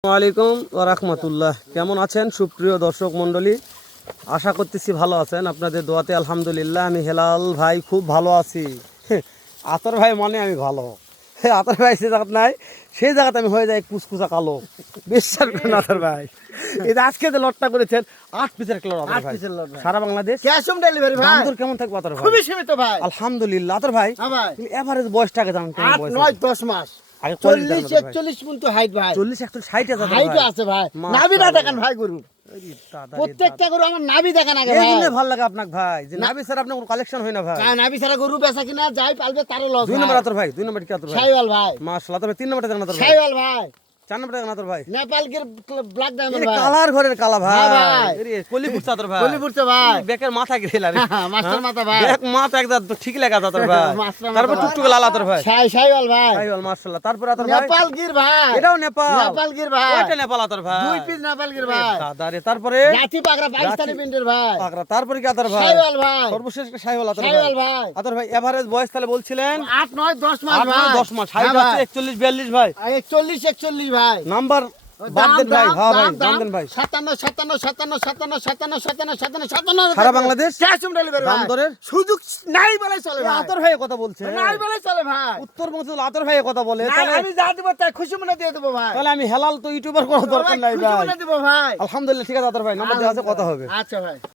আসসালামাইকুম ওয়া রাহমাতুল্লাহ। কেমন আছেন সুপ্রিয় দর্শক মণ্ডলী? আশা করতেছি ভালো আছেন, আপনাদের দোয়াতে আলহামদুলিল্লাহ। আমি হেলাল ভাই খুব ভালো আছি। আতর ভাই মানে আমি ভালো। আতর ভাই সে জায়গাত নাই, সেই জায়গাতে আমি হয়ে যাই কুচকুচা কালো। বিশ্বাস করেন আতর ভাই, এই যে আজকে যে লটটা করেছেন 8 পিসের একটা লট আতর ভাই, সারা বাংলাদেশ ক্যাশ অন ডেলিভারি ভাই। দাম দর কেমন থাকবে আতর ভাই? খুবই সীমিত ভাই। আলহামদুলিল্লাহ আতর ভাই। হ্যাঁ ভাই, এভারেজ বয়সটাকে জানেন কেমন 8 বয়স? 9 10 মাস, আগে 40 41 পর্যন্ত হাইট ভাই। 40 41 60 হাজার হাইটও আছে ভাই। নাভিটা দেখেন ভাই গরু, প্রত্যেকটা গরু আমার নাভি দেখেন আগে ভাই। এই ভালো লাগে আপনাকে ভাই, যে নাভি ছাড়া আপনার কোনো কালেকশন হয় না ভাই। নাভি ছাড়া গরু বেচা কিনা যাই পালবে তারও লস। 2 নম্বর আতর ভাই, 2 নম্বর কি আতর ভাই? শাইওয়াল ভাই। মাশাআল্লাহ। তবে 3 নম্বরটা জানা আতর ভাই। শাইওয়াল ভাই। 4 নম্বরটা জানা আতর ভাই। নেপাল গির ব্ল্যাক ডায়মন্ড এই ভাই। কালার ঘরের কালা ভাই। হ্যাঁ ভাই। এরে কলিপুর আতর ভাই। কলিপুরতে ভাই। বেকের মাথা গেলা রে। মাস্টার মাথা ভাই। বেক মাথা একদম ঠিক লাগা আতর ভাই। মাস্টার মাথা তারপর ভাই। টুকটুক লাল আতর ভাই। শাইওয়াল ভাই। শাইওয়াল মাশাআল্লাহ। তারপর আতর ভাই। নেপাল গির ভাই। এটাও নেপাল। নেপাল গির ভাই। ওইটা নেপাল আতর ভাই। 2 পিস নেপাল গির ভাই। দাদা রে। তারপরে রাতি পাগড়া পাকিস্তানি প্রিন্টের ভাই। পাকড়া। তারপরে কি আতর ভাই? শাইওয়াল ভাই। সর্বশেষ শাইওয়াল আতর শাইওয়াল ভাই। ভাই। আতর ভাই এভারেজ বয়স তাহলে বলছিলেন 8 9 10 মাস 8 ভাই। 10 মাস। হাইট আছে 41 42 ভাই। 41 41 ভাই। নাম্বার বাদ দেন ভাই। হ্যাঁ ভাই দাম দেন ভাই। 57 57 57 57 57 57 57 সারা বাংলাদেশ ক্যাশ অন ডেলিভারি দাম ভাই। দরের সুযোগ নাই বলে চলে ভাই। আতর ভাই কথা বলছে। নাই বলে চলে ভাই। উত্তরবঙ্গ আতর ভাই কথা বলে, নাই, তাহলে আমি যা দিব তাই খুশি মনে দিয়ে দেব ভাই। তাহলে আমি হেলাল তো ইউটিউবার কোনো দরকার নাই খুশি ভাই। মনে দেব ভাই। আলহামদুলিল্লাহ ঠিক আছে আতর ভাই, নাম্বার দেওয়া আছে কথা হবে। আচ্ছা ভাই।